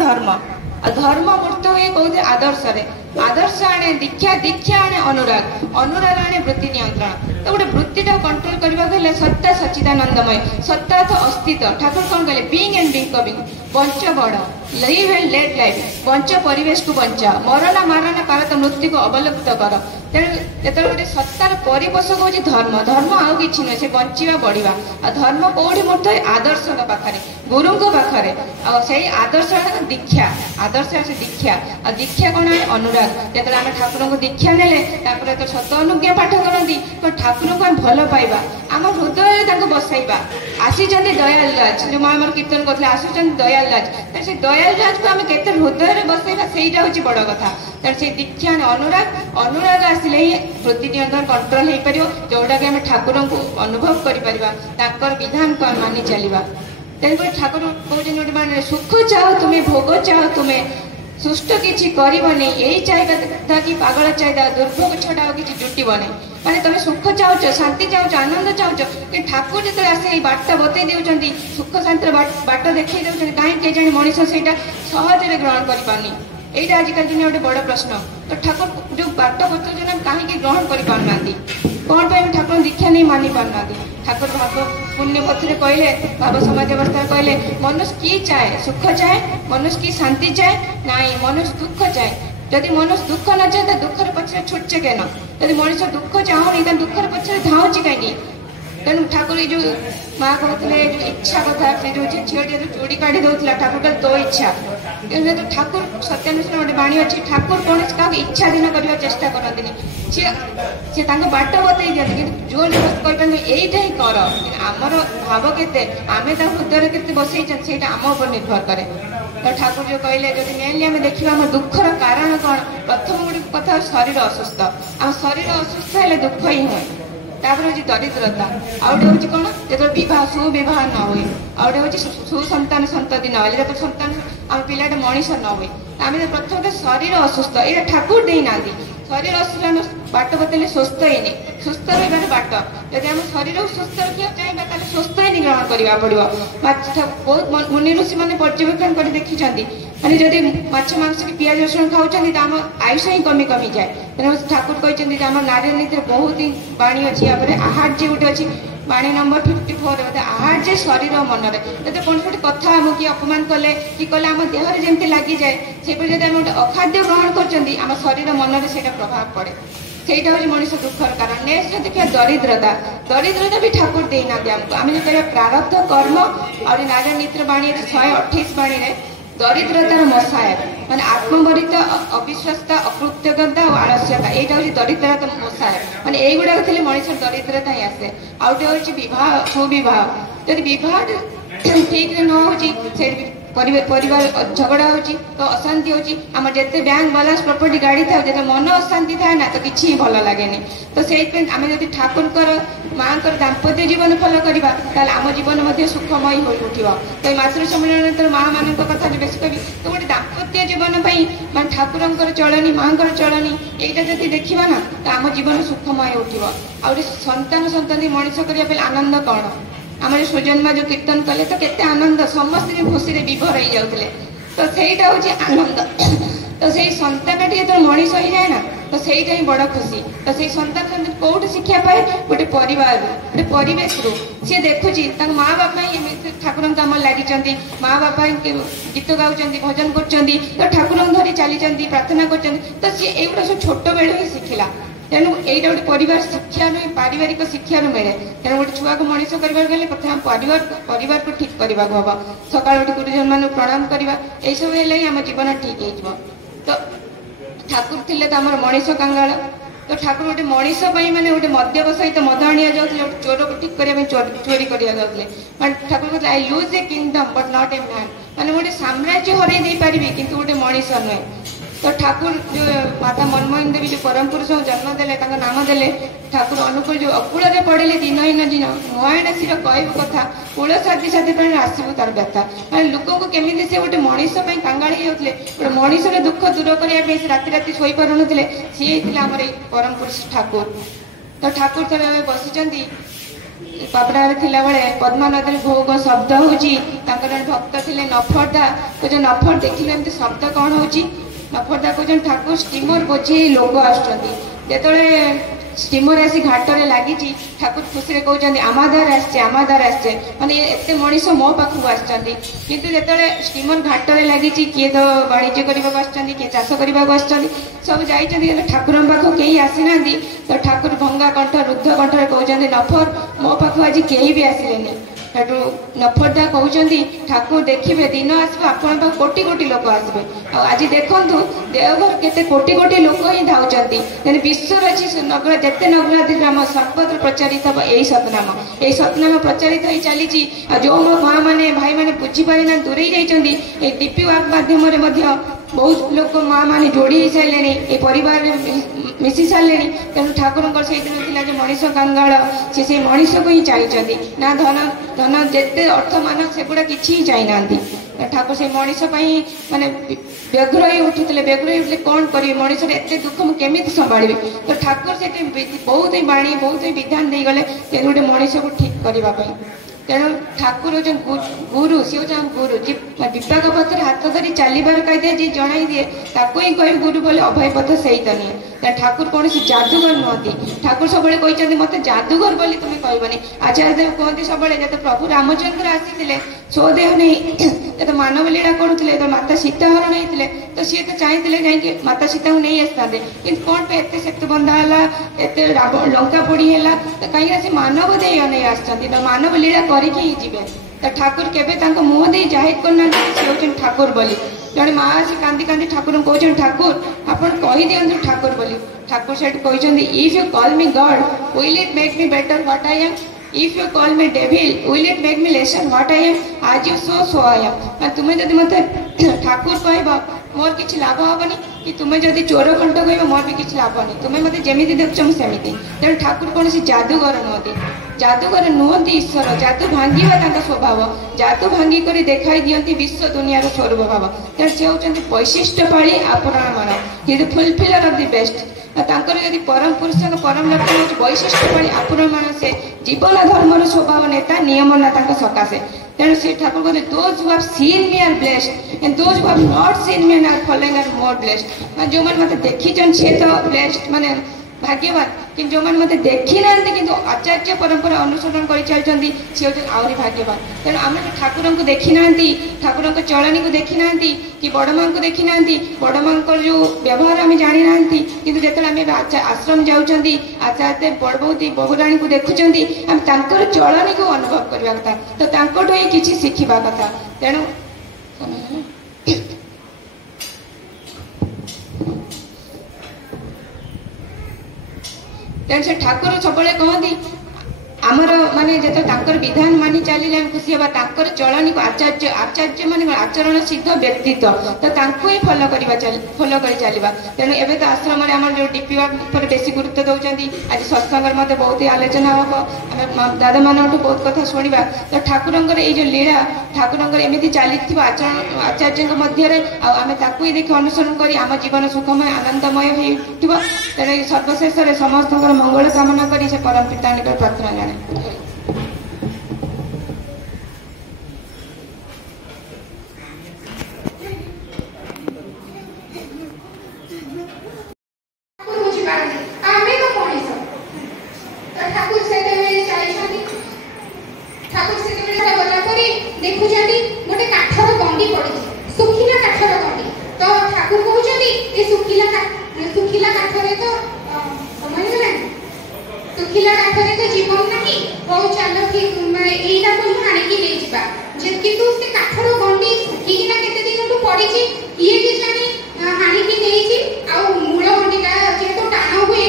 धर्म धर्म मूर्त हुए कौन आदर्श आदर्श आने दीक्षा दीक्षा आने अनुराग अनुराग आने वृत्ति नियंत्रण तो गोटे वृत्तिटा कंट्रोल करने सत्ता सच्चिदानंदमय सत्ता तो अस्तित्व ठाकुर कौन कहले बीइंग एंड बिकमिंग बंच बड़ live and let life bunch परिवेश को बंचा मरण मारण पारत मृत्यु को अवलुप्त कर तेणु गोटे सत्तार परिपोषक हूँ धर्म धर्म आउ कि नुहे से बंचा बढ़ा आ धर्म कौटी मूर्त आदर्श पाखे गुरु पाखे से आदर्श दीक्षा आदर्श से दीक्षा आ दीक्षा कौन है अनुराग जो आम ठाकुर को दीक्षा ने तो सत अनुज्ञा पाठ करती तो ठाकुर को भल पाइबा आम हृदय बसैबा आसी दयाल राज जो माँ आम कीर्तन करते आसुच्च दयाल राज से दयाल राज को आम के हृदय बसैबा से बड़ कथा तेणु से दीक्षा अनुराग अनुराग आसिले ही वृत्ति नियंत्रण कंट्रोल हो पार जोटा कि आम ठाकुर को अनुभव कर विधान को मानि चलवा तेणुक ठाकुर कहते सुख चाहो तुम्हें भोग चाहो तुम्हें सुष्ट किसी करनी यही चाहिए कि पागल चाहिए दुर्भोग छड़ा किसी जुटबनी माने तुम सुख चाहच शांति चाहच आनंद चाहच कि ठाकुर जो आसे बाट बतई दे सुख शांति बाट देखई दे कहीं जाने मनीष से सहज ग्रहण कर पारनी यही आजिकल दिन गोटे बड़ प्रश्न तो ठाकुर जो बाट बतौन कहीं ग्रहण कर पारना कौन पर ठाकुर दीक्षा नहीं मानि पारना ठाकुर भाव पुण्य पथरे कहले भाव समाज अवस्था कहले मनुष्य की चाहे सुख चाहे मनुष्य की शांति चाहे नाई मनुष्य दुख चाहे जदि मनुष्य दुख न चाहे तो दुखर पछरे छुटचे केन जदि मनुष्य दुख चाहूनी तो दुखर पछरे धाउची कहीं तेणु ठाकुर जो माँ कहते जो इच्छा कथा से जो झीटी चूड़ी काढ़ी दौला ठाकुर कह तो इच्छा तो ठाकुर सत्यानुष्ठान गोटे बाणी अच्छी ठाकुर कौन क्या इच्छा दिन करने चेष्टा करती सी बाट बतई दिखाते कि जो कर यही कर आमर भाव के आम हृदय के बसई से आम उपर निर्भर कै तो ठाकुर जो कहले जो मेनली आम देखा आम दुखर कारण कौन प्रथम गोटे कथा शरीर असुस्थ आम शरीर असुस्थ है दुख ही हुए तापर हूँ दरिद्रता आउटे हूँ कौन जो बहुत सुविवाह न हुए आउटे हूँ सुसंतान संतति न हो संतान आम पिलाटे मनीष न हुए आम प्रथम शरीर असुस्थ ये ठाकुर देना शरीर असुस्थ आम बाट बतले स्वस्थ ही सुस्थ रही बाट जब आम शरीर सुस्थ रखा चाहिए स्वस्थ ही ग्रहण करवा पड़ो बहुत मुनि ऋषि मैंने पर्यवेक्षण कर देखी मानी जदि माछ मांस की पियाज रसुण खाऊँ तो आम आयुष ही कमी कमी जाए तेनाली ठाकुर कहते आम नारी नीति बहुत ही बाणी अच्छी आहार जी गोटे अच्छी बाणी नंबर 54 आहार जे शरीर मन में कौन गोटे कथा आम कि अपमान कले कि कले आम देहरे जमी लगी जाए से जब गोटे अखाद्य ग्रहण कर शरीर मन में से प्रभाव पड़े से हूँ मनीष दुखर कारण नेक्स्ट देखिए दरिद्रता दरिद्रता भी ठाकुर देना आमको आम जो कह प्रारब्ध कर्म और नारायण नीतिर बाणी 128 बाणी दरिद्रतार मशायर माने आत्मबरित अविश्वासता अकृतज्ञता और आलस्यता यहाँ हूँ दरिद्रता मशायर माने युवाक थे मनीष दरिद्रता ही आसे आउटे हूँ बहुत सुविवाह जब बहुत ठीक न हो परिवार झगड़ा होची तो अशांति होची आम जिते बैंक बालांस प्रॉपर्टी गाड़ी था जो मन अशांति थाए ना तो किसी भल लगे तो से आम जब ठाकुर माँ दाम्पत्य जीवन फॉलो करवा आम जीवन सुखमय हो उठिबो। तो मातृ सम्मेलन तो माँ मान कथा बेस कवि तो गोटे दाम्पत्य जीवन मान ठाकुर चलनी माँ चलनी यहीटा जब देखा ना तो आम जीवन सुखमय उठिबो। आ संतान संतति मनीष करने आनंद कौन आम सुजन्मा जो कीर्तन कले तो केते आनंद समस्त खुशी रे विभोर हो जाते तो सहीटा हूँ आनंद। तो से सन्तान जो मनीष हो जाए ना तो सहीटा ही बड़ खुशी। तो से सन्तान कौट शिक्षा पाए गोटे परिवार गोटे परिवेश रू सी देखुची माँ बापा ही ठाकुर कम लगी माँ बापा गीत गाँच भजन कर ठाकुर धरी चली प्रार्थना कर तो सी एगुड़ा सब छोट बेलू ही शिखला। तेणु यही गोटे परिवार शिक्षा नु पारिवारिक शिक्षा मिले। तेणु गोटे छुआ को मनीष करने गले प्रथम परिवार को ठीक करने हम सका गुरुजन मान प्रणाम करवा यही सब आम जीवन ठीक हो। तो ठाकुर थे तो आम मनीष कंगाल तो ठाकुर गोटे मनीष मैंने गोटे मद्यप सहित मद आनी जाते चोर को ठीक करने चोरी कर ठाकुर कहते I lose A kingdom but not a man मैंने गोटे साम्राज्य हर पारि किंतु गोटे मनीष नुहे। तो ठाकुर जो माता मनमोहन देवी जो परम पुरुष जन्म देले नाम देले ठाकुर अनुकूल जो अकूल पड़े दिनहीन दिन नयन शिर कह कथा कूल साथी साथी प्राण आसबू तार व्यथा मैं लोक को केमी से गोटे मनीष कांगाल होते गोटे मनीष दुख दूर करने राति राति शोई पार नी सी आम परम पुरुष ठाकुर। तो ठाकुर थे बसी पापड़ा थिला बेले पद्मा नदी घो घो शब्द होची भक्त थे नफरदा तो जो नफर देखिले एमती शब्द कौन होची नफरदा कहते ठाकुर स्टीमर बोझे लोक आसते स्टीमर आसी घाट में लगी ठाकुर खुशी कहते आमादार आमादार आसचे मैंने एत मनीष मो पाखक आसती कितु जो स्टीमर घाट में लगी किए तो वाणिज्य करने किए चाष करने सब जाइए ठाकुर पाख कहीं आसी ना तो ठाकुर भंगा कंठ रुद्ध कंठ कहते नफर मो पाख आज कहीं भी आसिले नफरदा कहते ठाकुर देखिए दिन आसो आपण कोटी कोटी लोक आसबे आज देखु देवघर केते कोटी कोटी लोक ही धाउचंती विश्वर अच्छी नगर जिते नगराधि ग्राम सर्वत्र प्रचारित हम यही सतनाम प्रचारित हो चली जो मो माँ मैंने भाई मैंने बुझीपारी ना दूरे जाइए डीपी वाक माध्यम बहुत लोग माँ मैंने जोड़ी सारे ये परिवार मिसी सारे तेणु ठाकुर से दिन जो मनीष कंगाल से मनीष को ही चाहिए ना धन धन जिते अर्थ मान से गुड़ा कि चाहिए ठाकुर से मनीष माने व्यग्र ही उठुते कौन करेंगे मनीष एत दुख मुझे संभाली तो ठाकुर से बहुत ही बाणी बहुत ही विधान दे गले गोटे मनीष को ठीक करने तेणु ठाकुर जो गुरु सी हूँ गुरु जी विपाक पथर हाथ धरी चलबार कायदे जी जन दिए ताको ही कह गुरु बोले अभय पथ से ही तो नहीं ठाकुर कौन जादूगर नुहति ठाकुर सब कहते मत जादूगर बोली तुम कहबनी आचार्य देव कहते सब जब प्रभु रामचंद्र आसी स्वदेह नहीं जब मानव लीला करुले तो माता सीता हरण होते तो सी तो चाहिए माता सीता को नहीं आसते कि कौन पे एत सेतु बंधा है एत लंका पोड़ी है तो कहीं से मानव दे अनै आसो मानव लीला करके ही जीवे तो ठाकुर केवे मुँह दे जाहिर करना सी हूँ ठाकुर बोली जड़े माँ आसी कांदी कांदी ठाकुर कहते ठाकुर आपड़ कही दिंतु ठाकुर बोली ठाकुर से कहते if you call me God will it make me better what I am if you call me devil will it make me lesson what I am आज यू सो आई एम तुम्हें जब मत ठाकुर कह मोर किसी लाभ हेनी कि तुम्हें जब चोर कंठ कह मोर भी किसी लाभ नहीं तुम्हें मत जमी देखुच मुझे तेणु ठाकुर कौन जादूगर नुहति जादूगर नुहति ईश्वर जादू भांगा स्वभाव जादू भांगी कर देखाई दिखती विश्व दुनिया स्वरूप भाव तेणु सी हूँ वैशिष्ट्य पाड़ी आपण मान हि फुलफिलर अफ दि बेस्ट जदि परम पुरुष परम लक्षण हूँ वैशिष्ट्य पाड़ी आपण मान से जीवन धर्म स्वभाव नेता नियम ना सकाशे तेणु से ठाकुर कहते those who have seen me are blessed and those who have not seen me are following are more blessed जो मैंने मत देखी से तो ब्लेस्ड माने भाग्यवान कि जो मैंने मत देखी ना कि आचार्य परंपरा अनुसरण कर चलती सी हूँ आहरी भाग्यवान तेणु आम ठाकुर को देखी ना ठाकुर चलनी को देखी ना कि बड़ माँ को देखी ना बड़ माँ जो व्यवहार आम जानी ना कि जो आश्रम जाऊँच आचार्य बड़ बहुत बहुराणी को देखुं आम चलनी को अनुभव करवा कथा तो ही किसी शिखा कथा तेणु तेणु से ठाकुर सब कहती आमर मान ଆମେ ଯେତେ ତାଙ୍କର ବିଧାନ ମାନି ଚାଲିଲେ ଆମେ ଖୁସି ହେବା। ତାଙ୍କର ଚଳଣି ଆଚାର୍ଯ୍ୟ ମାନେ ଆଚରଣ ସିଦ୍ଧ ବ୍ୟକ୍ତିତ୍ୱ, ତ ତାଙ୍କୁ ହିଁ ଫଲୋ କରି ଚାଲିବା। ତେଣୁ ଏବେ ତ ଆଶ୍ରମରେ ଆମର ଯେଉଁ ଡିପିବା ଉପରେ ବେଶୀ ଗୁରୁତ୍ୱ ଦେଉଛନ୍ତି। ଆଜି ସତ୍ସଙ୍ଗରେ ମଧ୍ୟ ବହୁତ ଆଲୋଚନା ହେବ, ଆମେ ଦାଦାମାନଙ୍କଠୁ ବହୁତ କଥା ଶୁଣିବା। ତ ଠାକୁରଙ୍କର ଏଇ ଯେଉଁ ଲୀଳା, ଠାକୁରଙ୍କର ଏମିତି ଚାଲିଥିବ ଆଚାର୍ଯ୍ୟଙ୍କ ମଧ୍ୟରେ, ଆଉ ଆମେ ତାକୁ ହିଁ ଦେଖି ଅନୁସରଣ କରି ଆମ ଜୀବନ ସୁଖମୟ ଆନନ୍ଦମୟ ହେଇଉଠିବ। ତେଣୁ ସର୍ବଶେଷରେ ସମସ୍ତଙ୍କର ମଙ୍ଗଳ କାମନା କରି ସେ ପରମ ପିତା ନିକଟ ପ୍ରାର୍ଥନା ଜଣାଏ। देखुछंती गोटे काठर गंडी पड़ी सुखिला काठर गंडी तो ठाकुर कहउछंती ए सुखिला काठरे तो समय गला सुखिला काठरे तो जीवन नाही हो चलो कि एटा को हानि की ले जिबा जे किंतु से काठर गंडी सुखिना केते दिन तो पड़ी छी ये कि जानी हानि की नहीं छी आ मूल गंडीटा जे तो टाण हुए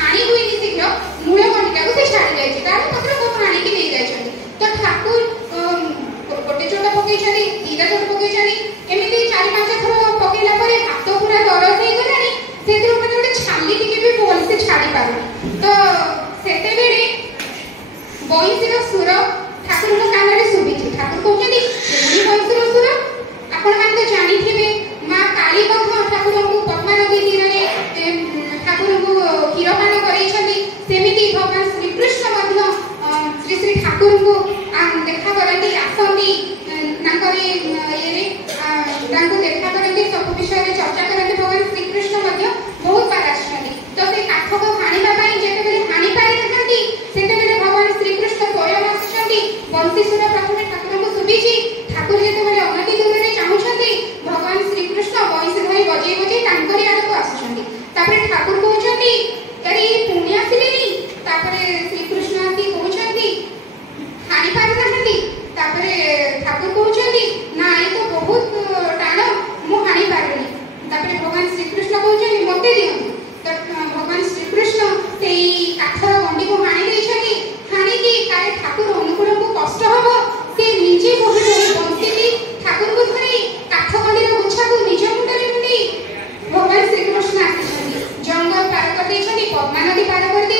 हानि हुए नि शीघ्र मूल गंडीटा को से छाड़ी जाय छी तार पत्र को हानि की ले जाय छथि तो ठाकुर गोटे चोट पकईछनी दीटा चोट पकईछनी एमिति 4-5 थर पकेला परे हाथ पूरा दरज हो गलानी सेतिर मने गोटे छाली टिके भी बोल से छाड़ी पारु तो सेते बेले बंशीर सुर ठाकुर को कान रे सुबिछि ठाकुर कहउछनी एही बंशीर सुर आपण मान तो जानि थिबे मां काली बंध ठाकुर को पद्मा नदी तीरे ठाकुर को क्षीरपान करैछथि सेमिति भगवान श्री कृष्ण मध्य श्री श्री ठाकुर को देखा करती आसती देखा करती सब विषय में चर्चा करते भगवान श्री कृष्ण बहुत बार आसती तो से काठ को हाणिबा जिते हाणि पारि ना भगवान श्री कृष्ण स्वयं आसुच्च बंशी सुर प्रथम ठाकुर को शुभिची ठाकुर जो अनति दूर में चाहते भगवान श्री कृष्ण बंशी धरी बजे बजे तांकरी आड़ को आसुच्च ठाकुर कहते अरे पुण्य आसिले श्री कृष्ण आसी कहते हाणि पारि ना ठाकुर कहते ना ये तो बहुत टाण मु हाणि पारे भगवान श्री कृष्ण कहते मत दियंतु तो भगवान श्री कृष्ण से काठर गंडी को हाणि हाणिकी काले ठाकुर अनुकूल को कष्ट हम से निजे बंशी ठाकुर को धरी काठ गंडीर गुच्छा को निज मुंडे मुंडे भगवान श्री कृष्ण आसी जंगल पार कर पद्मा नदी पार कर